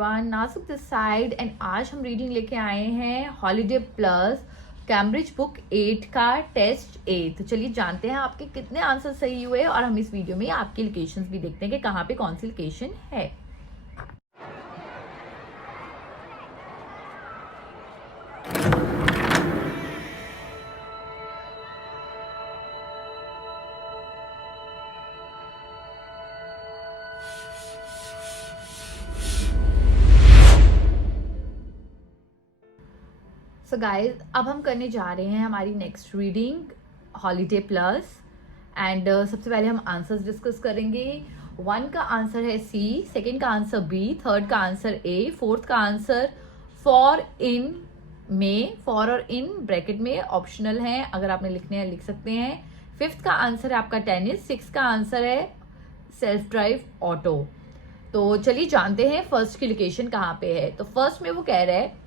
Everyone, नासुक this side and आज हम reading लेके आए हैं हॉलीडे प्लस कैम्ब्रिज बुक 8 का टेस्ट 8। तो चलिए जानते हैं आपके कितने आंसर सही हुए और हम इस वीडियो में आपकी लोकेशंस भी देखते हैं कि कहाँ पे कौन सी लोकेशन है। सो गाइज, अब हम करने जा रहे हैं हमारी next reading holiday plus and सबसे पहले हम आंसर्स डिस्कस करेंगे। 1 का आंसर है सी, सेकंड का आंसर बी, थर्ड का आंसर ए, फोर्थ का आंसर फॉर इन में, फॉर और इन ब्रैकेट में ऑप्शनल हैं, अगर आपने लिखने हैं लिख सकते हैं। फिफ्थ का आंसर है आपका टेनिस, सिक्स का आंसर है सेल्फ ड्राइव ऑटो। तो चलिए जानते हैं फर्स्ट की लोकेशन कहाँ पे है। तो फर्स्ट में वो कह रहा है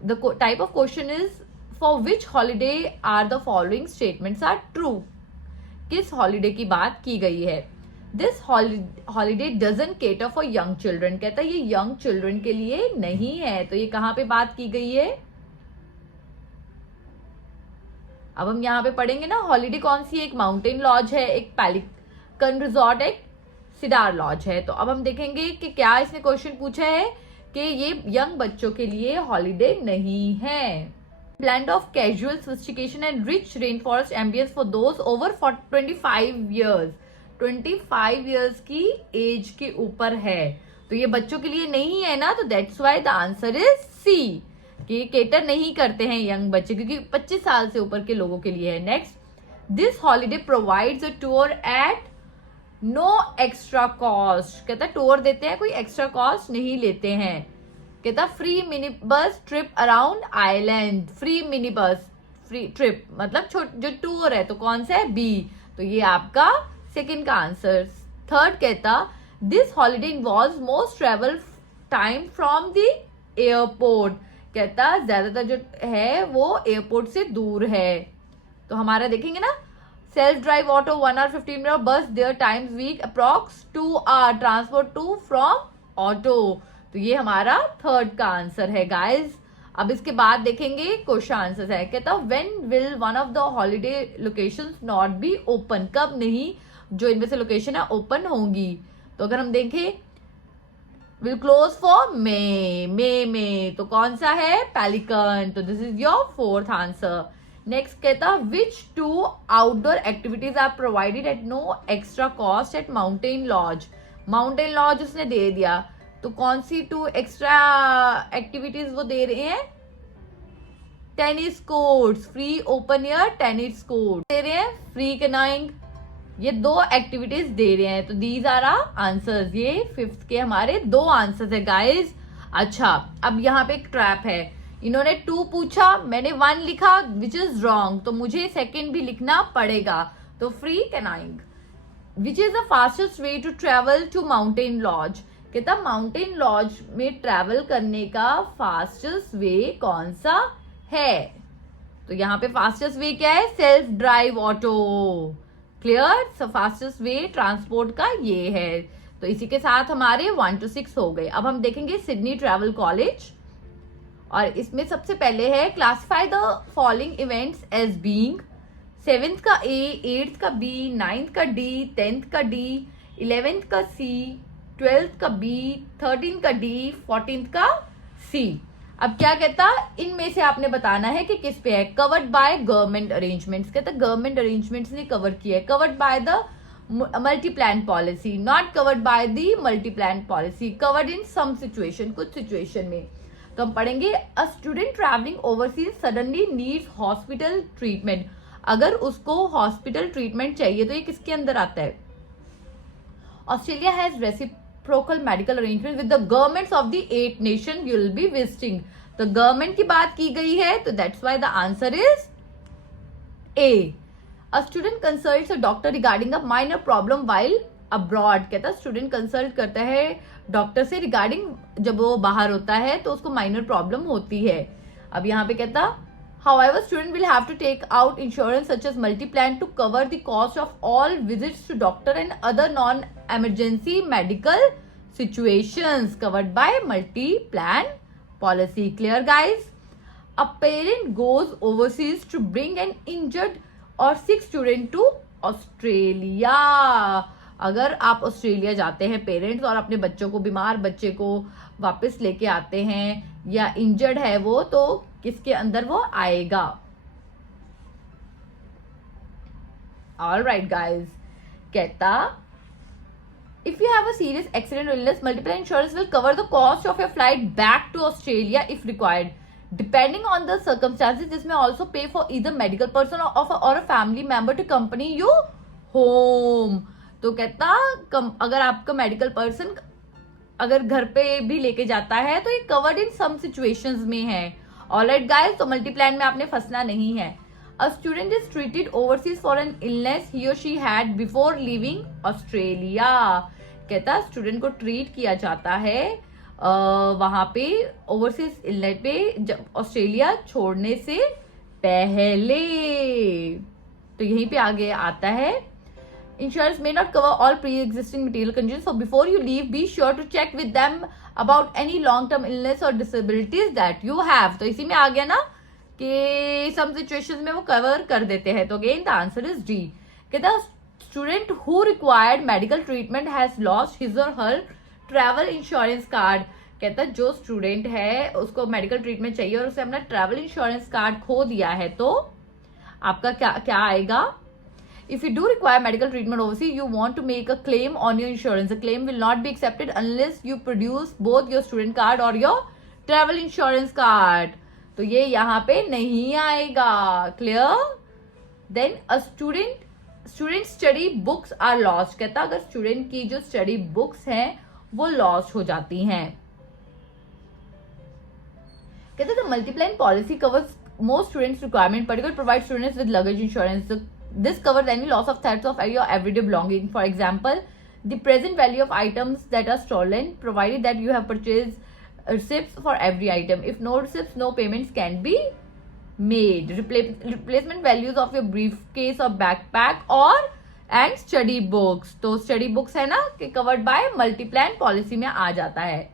the type of question is for which holiday are the following statements are true। किस हॉलीडे की बात की गई है। This holiday doesn't cater for young children, कहता है ये यंग चिल्ड्रन के लिए नहीं है। तो ये कहाँ पे बात की गई है। अब हम यहाँ पे पढ़ेंगे ना हॉलीडे कौन सी है। एक माउंटेन लॉज है, एक पैलिकन रिजॉर्ट, एक सिडार लॉज है। तो अब हम देखेंगे कि क्या इसने क्वेश्चन पूछा है कि ये यंग बच्चों के लिए हॉलीडे नहीं है। Blend of casual sophistication and rich rain forest ambience for those over 25 years. 25 years की एज के ऊपर है, तो ये बच्चों के लिए नहीं है ना। तो that's why the answer is C, कि केटर नहीं करते हैं यंग बच्चे, क्योंकि 25 साल से ऊपर के लोगों के लिए है। Next, this holiday provides a tour at no extra cost, कहता टूर देते हैं, कोई एक्स्ट्रा कॉस्ट नहीं लेते हैं। कहता free minibus trip around island, free minibus free trip मतलब जो टूर है, तो कौन सा है बी। तो ये आपका सेकंड का आंसर। थर्ड कहता this holiday involves most travel time from the airport, कहता ज्यादातर जो है वो एयरपोर्ट से दूर है। तो हमारा देखेंगे ना, self drive auto 1 hour 15 minutes, bus there times week approx 2 hour, transport to from auto. तो ये हमारा थर्ड का आंसर है गाइज। अब इसके बाद देखेंगे क्वेश्चन आंसर है। कहता when will one of the holiday locations not be open, कब नहीं जो इनमें से लोकेशन है ओपन होंगी। तो अगर हम देखें विल क्लोज फॉर मे में, तो कौन सा है पैलिकन। तो this is your fourth answer. Next कहता which 2 outdoor activities are provided at no extra cost at mountain lodge. Mountain lodge उसने दे दिया, तो कौन सी 2 एक्स्ट्रा एक्टिविटीज वो दे रहे हैं। Tennis courts, free open air tennis court दे रहे हैं, फ्री कैनोइंग, ये 2 एक्टिविटीज दे रहे हैं। तो दीज आर आंसर्स। ये फिफ्थ के हमारे 2 आंसर्स है गाइज। अच्छा, अब यहाँ पे एक ट्रैप है। इन्होंने 2 पूछा, मैंने 1 लिखा विच इज रॉन्ग, तो मुझे सेकंड भी लिखना पड़ेगा। तो free canoeing, which is the fastest way to travel to mountain lodge, कहता माउंटेन लॉज में ट्रेवल करने का फास्टेस्ट वे कौन सा है। तो यहाँ पे फास्टेस्ट वे क्या है, सेल्फ ड्राइव ऑटो। क्लियर, सो फास्टेस्ट वे ट्रांसपोर्ट का ये है। तो इसी के साथ हमारे 1 to 6 हो गए। अब हम देखेंगे सिडनी ट्रैवल कॉलेज, और इसमें सबसे पहले है classify the following events as being. 7th का ए, 8th का बी, 9th का डी, 10th का डी, 11th का सी, 12th का बी, 13th का डी, 14th का सी। अब क्या कहता, इनमें से आपने बताना है कि किस पे है। कवर्ड बाय गवर्नमेंट अरेंजमेंट्स, कहता गवर्नमेंट अरेंजमेंट्स ने कवर किया है। Covered by the multi plan policy, not covered by the multi plan policy, covered in some situation, कुछ सिचुएशन में। तो हम पढ़ेंगे a student travelling overseas suddenly needs hospital treatment, अगर उसको हॉस्पिटल ट्रीटमेंट चाहिए तो ये किसके अंदर आता है। Australia has reciprocal medical arrangement with the governments of the 8 nation you will be visiting. तो गवर्नमेंट की बात की गई है, तो that's why the answer is a. A student consults a doctor regarding a minor problem while abroad, कहता student consult करता है डॉक्टर से रिगार्डिंग जब वो बाहर होता है तो उसको माइनर प्रॉब्लम होती है। अब यहाँ पे कहता however student will have to take out insurance such as multi plan to cover the cost of all visits to doctor and other non emergency medical situations covered by multi-plan policy. Clear, guys? A parent goes overseas to bring an injured or sick student to Australia. अगर आप Australia जाते हैं parents और अपने बच्चों को, बीमार बच्चे को वापस लेके आते हैं या इंजर्ड है वो, तो किसके अंदर वो आएगा? Alright guys, कहता if you have a serious accident or illness, multiple insurance will cover the cost of your flight back to Australia if required, depending on the circumstances. This may also pay for either medical person or a family member to accompany you home. तो कहता अगर आपका medical person अगर घर पे भी लेके जाता है तो ये कवर्ड इन सम सिचुएशंस में है. ऑलराइट गाइस, तो मल्टीप्लान में आपने फंसना नहीं है. A student is treated overseas for an illness he or she had before leaving Australia. कहता स्टूडेंट को ट्रीट किया जाता है वहां पे ओवरसीज इलनेस पे जब ऑस्ट्रेलिया छोड़ने से पहले. तो यहीं पे आगे आता है insurance may not cover all pre-existing material conditions, so before you leave be sure to check with them about any long-term illness or disabilities that you have. तो इसी में आ गया ना कि some situations में वो cover कर देते हैं. तो again the answer is D. कहता student who required medical treatment has lost his or her travel insurance card. कहता जो स्टूडेंट है उसको मेडिकल ट्रीटमेंट चाहिए और उसे अपना ट्रैवल इंश्योरेंस कार्ड खो दिया है, तो आपका क्या आएगा? If you do require medical treatment overseas, you want to make a claim on your insurance. The claim will not be accepted unless you produce both your student card or your travel insurance card. तो ये यहाँ पे नहीं आएगा. Clear? Then a student study books are lost. कहता अगर student की जो स्टडी बुक्स हैं वो लॉस्ट हो जाती हैं. कहता the multi-plan policy covers most students' requirement, particularly provides students with luggage insurance. This covers any loss of theft of your everyday belonging. For example, the present value of items that are stolen, provided that you have purchased receipts for every item. If no receipts, no payments can be made. Replacement values of your briefcase or backpack and study books. तो study books है ना कि covered by multi-plan policy में आ जाता है.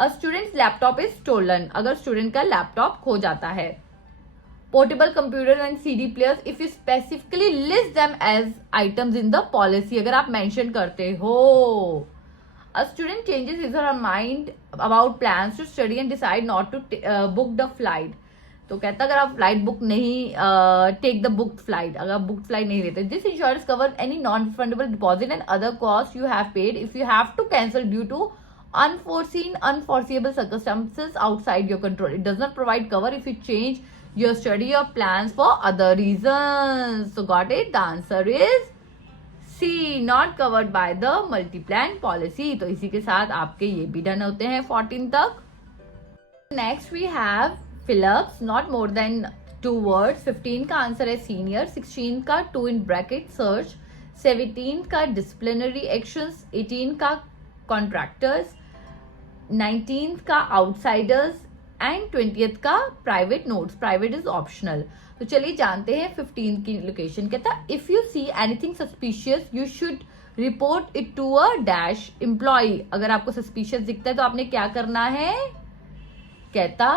A student's laptop is stolen. अगर student का laptop खो जाता है. Portable computers and CD players, if you specifically list them as items in the policy, अगर आप mention करते हो. A student changes his or her mind about plans to study and decide not to book the flight. तो कहता अगर आप flight book नहीं take the book flight, अगर आप बुक फ्लाइट नहीं लेते. This insurance cover any non refundable deposit and other cost you have paid if you have to cancel due to unforeseeable circumstances outside your control. It does not provide cover if you change your study or plans for other reasons. So got it? The answer is C, not covered by the multi-plan policy. तो इसी के साथ आपके ये भी done होते हैं 14 तक. Next we have fill-ups, not more than 2 words. 15 का आंसर है senior, 16 का 2 in bracket search, 17 का disciplinary actions, 18 का contractors, 19th का outsiders एंड 20th का private notes. Private is optional. तो चलिए जानते हैं 15 की लोकेशन. कहता if you see anything suspicious you should report it to a dash employee. अगर आपको सस्पिशियस दिखता है तो आपने क्या करना है? कहता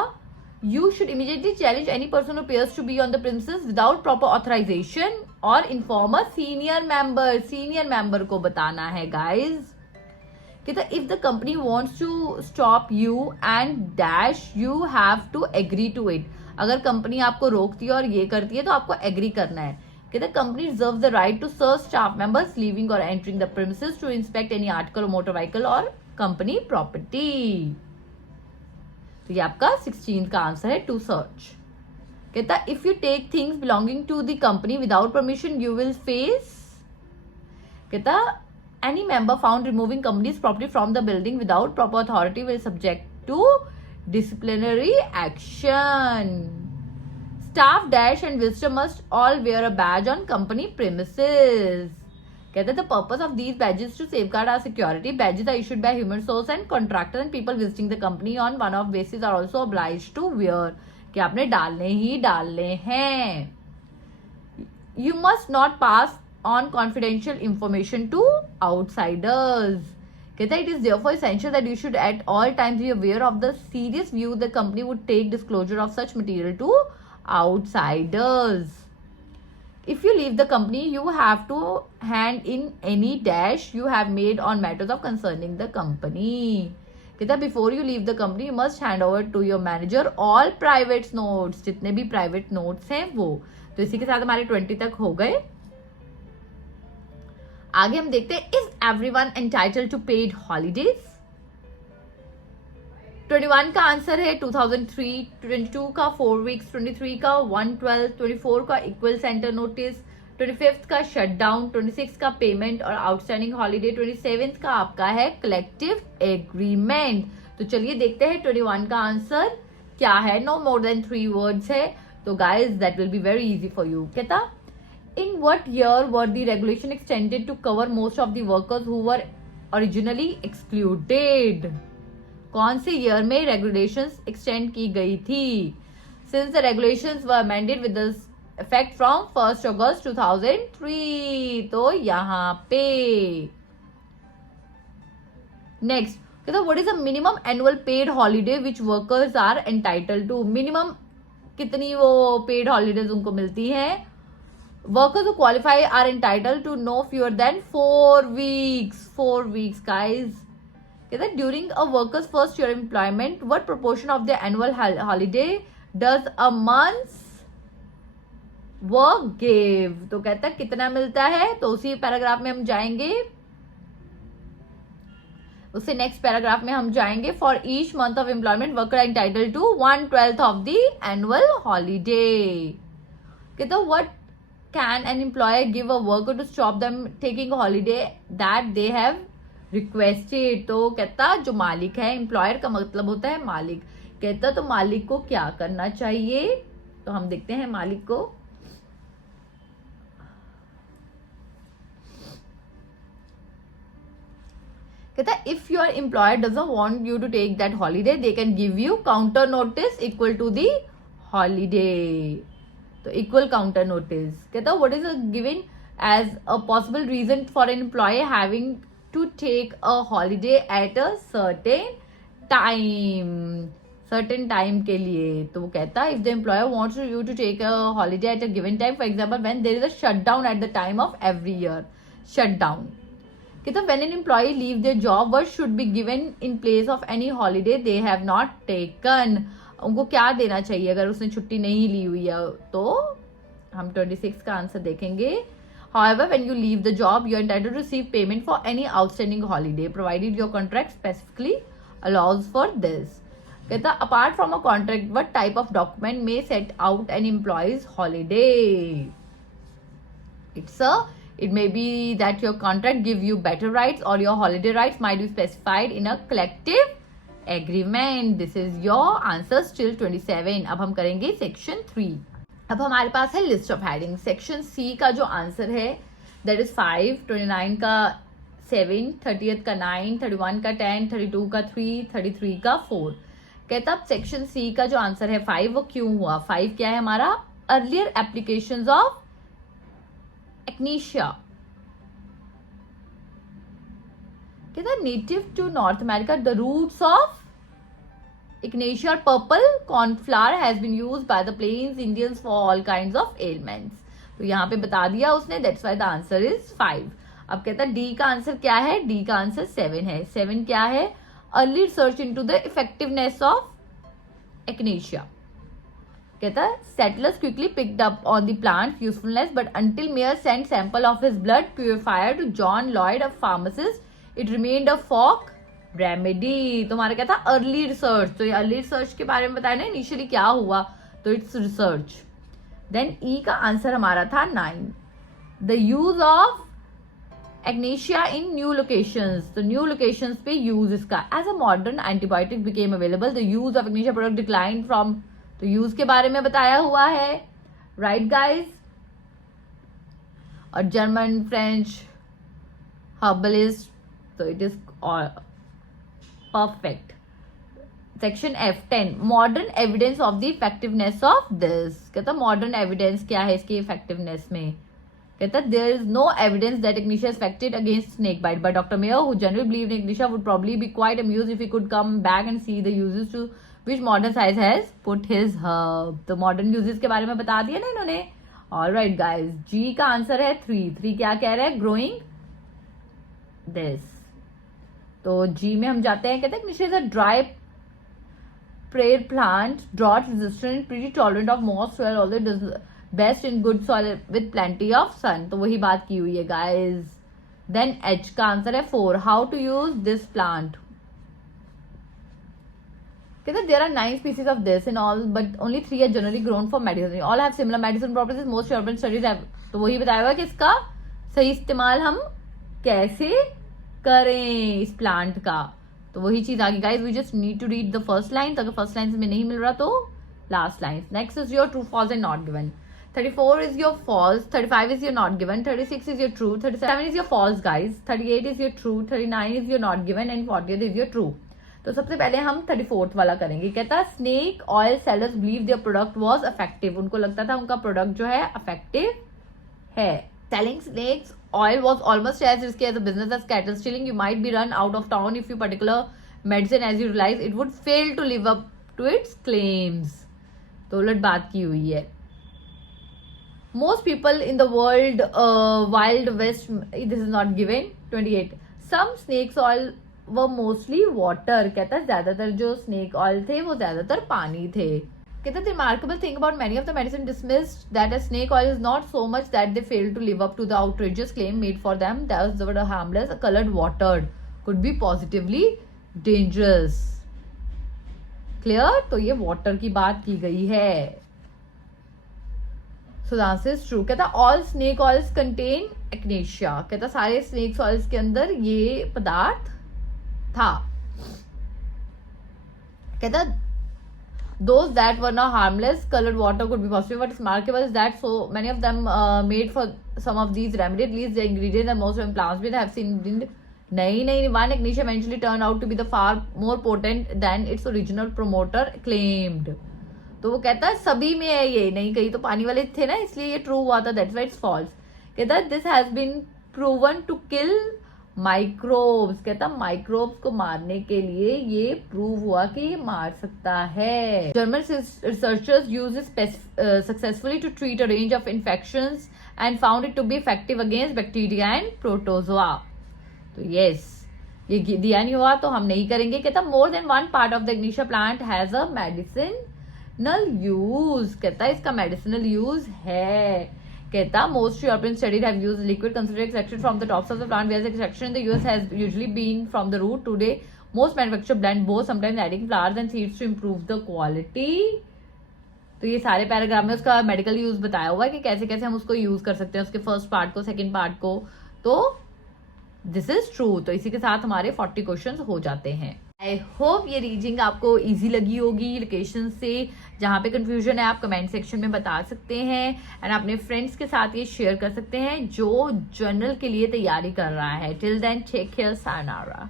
you should immediately challenge any person who appears to be on the premises without proper authorization और inform a senior member. Senior member को बताना है गाइज. कहता if the company wants to stop you and dash you have to agree to it. अगर company आपको रोकती है और ये करती है तो आपको एग्री करना है. कहता company reserve the right to search staff members leaving or entering the premises to inspect any article or motor vehicle or company property. तो ये आपका 16 का आंसर है टू सर्च. कहता if you take things belonging to the company without permission you will face. कहता any member found removing company's property from the building without proper authority will subject to disciplinary action. Staff dash and visitor must all wear a badge on company premises. कहते the purpose of these badges to safeguard our security. Badges are issued by human source and contractor and people visiting the company on one-off basis are also obliged to wear. कि आपने डालने ही डालने हैं. You must not pass on confidential information to outsiders. कहता है it is therefore essential that you should at all times be aware of the serious view the company would take disclosure of such material to outsiders. If you leave the company, you have to hand in any dash you have made on matters of concerning the company. कहता before you leave the company, you must hand over to your manager all private notes. जितने भी private notes हैं वो. तो इसी के साथ हमारे 20 तक हो गए. आगे हम देखते हैं is everyone entitled to paid holidays? 21 का आंसर है 2003, 22 का 4 वीक्स, 23 का 112, 24 का इक्वल सेंटर नोटिस, 25 का शटडाउन, 26 का पेमेंट और आउटस्टैंडिंग हॉलीडे, 27 का आपका है कलेक्टिव एग्रीमेंट. तो चलिए देखते हैं 21 का आंसर क्या है. नो मोर देन 3 वर्ड्स है. तो guys that will be very easy for you. कहता in what year were the regulation extended to cover most of the workers who were originally excluded. कौन से ईयर में regulations extend की गई थी. Since the regulations were amended with effect from 1 अगस्त 2003. तो यहाँ पे नेक्स्ट कहता what is the minimum annual paid holiday which workers are entitled to. Minimum कितनी वो पेड हॉलीडेज उनको मिलती है. Workers who qualify are entitled to no fewer than 4 weeks. 4 weeks guys. कहता है during a worker's first year employment what proportion of the annual holiday does a month's work give. तो कहता है कितना मिलता है. तो उसी पैराग्राफ में हम जाएंगे. उससे नेक्स्ट पैराग्राफ में हम जाएंगे. For each month of employment worker entitled to 1/12 of the annual holiday. कहता what can an employer give a worker to stop them taking holiday that they have requested. तो कहता जो मालिक है, एम्प्लॉयर का मतलब होता है मालिक. कहता तो मालिक को क्या करना चाहिए. तो हम देखते हैं मालिक को. कहता if your employer doesn't want you to take that holiday they can give you counter notice equal to the holiday. तो इक्वल काउंटर नोटिस. कहता what is given as a possible reason for an employee having to take a holiday at a certain time के लिए. तो वो कहता है if the employer wants you to take a holiday at a given time, for example when there is a shutdown at the time of every year. shutdown. कहता when an employee leave their job, what should be given in place of any holiday they have not taken. उनको क्या देना चाहिए अगर उसने छुट्टी नहीं ली हुई है. तो हम 26 का आंसर देखेंगे. However, when you leave the job, you are entitled to receive payment for any outstanding holiday, provided your contract specifically allows for this. कहता apart from a contract, what type of document may set out an employee's holiday? It may be that your contract give you better rights, or your holiday rights might be specified in a collective agreement. This is your answers till 27. अब हम करेंगे section 3. अब हमारे पास है list of heading. Section C का जो answer है दैट इज 5, 29 का 7, 30 का 9, 31 का 10, 32 का 3, 33 का 4. कहता अब सेक्शन सी का जो आंसर है 5 वो क्यों हुआ. 5 क्या है हमारा. Earlier applications of echinacea. कहता native to North America the roots of Echinacea or purple cornflower has been used by the Plains Indians for all kinds of ailments. तो यहाँ पे बता दिया उसने. That's why the answer is 5. अब कहता है डी का आंसर क्या है. डी का आंसर 7 है. 7 क्या है. Early research into the effectiveness of echinacea. कहता है settlers quickly picked up on the plant's usefulness, but until Mayer sent sample of his blood purifier to John Lloyd, a pharmacist, it remained a folk remedy. तुम्हारा क्या था early research. तो ये early research के बारे में बताया ना इनिशियली क्या हुआ. तो इट्स रिसर्च. देन ई का आंसर हमारा था 9. The use of echinacea in new locations. तो न्यू लोकेशंस पे यूज इसका. As a modern antibiotic became available the use of echinacea product decline from. तो यूज के बारे में बताया हुआ है. Right guys. और जर्मन फ्रेंच हर्बलिस्ट. तो it is perfect. Section F10 modern evidence of the effectiveness of this. कहता modern evidence क्या है इसकी effectiveness में. कहता है there is no evidence that ignatia is effected against snake bite but doctor Meyer who generally believe in ignatia would probably be quite amused if he could come back and see the uses to which modern science has put his herb. तो modern uses के बारे में बता दिया ना इन्होंने। Alright guys, जी का answer है 3 क्या कह रहा है, ग्रोइंग दिस। तो जी में हम जाते हैं, कहते हैं Ignatia is a dry prayer plant, drought resistant, pretty tolerant of moss soil, although it does best in good soil with plenty of sun। तो वही बात की हुई है guys। Then H का आंसर है 4, how to use this plant। कहते हैं there are 9 species of this in all but only 3 are generally grown for medicine, all have similar medicinal properties, most urban studies have। तो वही बताया हुआ कि इसका सही इस्तेमाल हम कैसे करें इस प्लांट का। तो वही चीज आ गई guys, we just need to read the first line. तो अगर फर्स्ट लाइन में नहीं मिल रहा तो last line. Next is your true false and not given. 34 is your false, 35 is your not given, 36 is your true, 37 is your false guys, 38 is your true, 39 is your not given and 40 is your true. तो सबसे पहले हम 34th वाला करेंगे। कहता है snake oil sellers believe their product was effective, उनको लगता था उनका प्रोडक्ट जो है इफेक्टिव है। Selling snakes oil was almost as risky as a business as cattle stealing. You might be run out of town if your particular medicine, as you realize, it would fail to live up to its claims। तो उलट बात की हुई है। Most people in the world wild west, this is not given। 28 some snakes oil were mostly water। कहता है ज्यादातर जो snake oil थे वो ज्यादातर पानी थे। कहता है the remarkable thing about many of the medicine dismissed that a snake oil is not so much that they fail to live up to the outrageous claim made for them that they were harmless, colored water could be positively dangerous। Clear? तो ये water की बात की गई है। So the answer is true। कहता all snake oils contain echinacea। कहता सारे snake oils के अंदर ये पदार्थ था। कहता those that were now harmless, colored water could be positive। What is remarkable is that so many of them made for some of these remedies, at least the ingredients that most of them plants with have seen नहीं one ignition eventually turned out to be the far more potent than its original promoter claimed। तो वो कहता है सभी में है ये, नहीं कहीं तो पानी वाले थे ना इसलिए ये ट्रू हुआ था, दैट्स व्हाई इट्स फॉल्स। कहता है this has been proven to kill microbes. कहता माइक्रोब्स को मारने के लिए ये प्रूव हुआ कि ये मार सकता है। German researchers use successfully to treat a range of infections and found it to be effective against bacteria and protozoa. तो यस ये दिया नहीं हुआ तो हम नहीं करेंगे। कहता more than one part of the ignatia plant has a medicinal use. कहता इसका मेडिसिनल यूज है। कहता most European studies have used liquid considered extraction from the tops of the plant, whereas extraction in the US has usually been from the root। Today most manufacturers blend both, sometimes adding flowers and seeds to improve the quality। तो ये सारे paragraph में उसका medical use बताया हुआ है कि कैसे कैसे हम उसको यूज कर सकते हैं, उसके फर्स्ट पार्ट को, सेकेंड पार्ट को। तो दिस इज ट्रू। तो इसी के साथ हमारे 40 क्वेश्चन हो जाते हैं। आई होप ये रीडिंग आपको इजी लगी होगी। लोकेशन से जहाँ पे कंफ्यूजन है आप कमेंट सेक्शन में बता सकते हैं एंड अपने फ्रेंड्स के साथ ये शेयर कर सकते हैं जो जर्नल के लिए तैयारी कर रहा है। Till then take care, sayonara.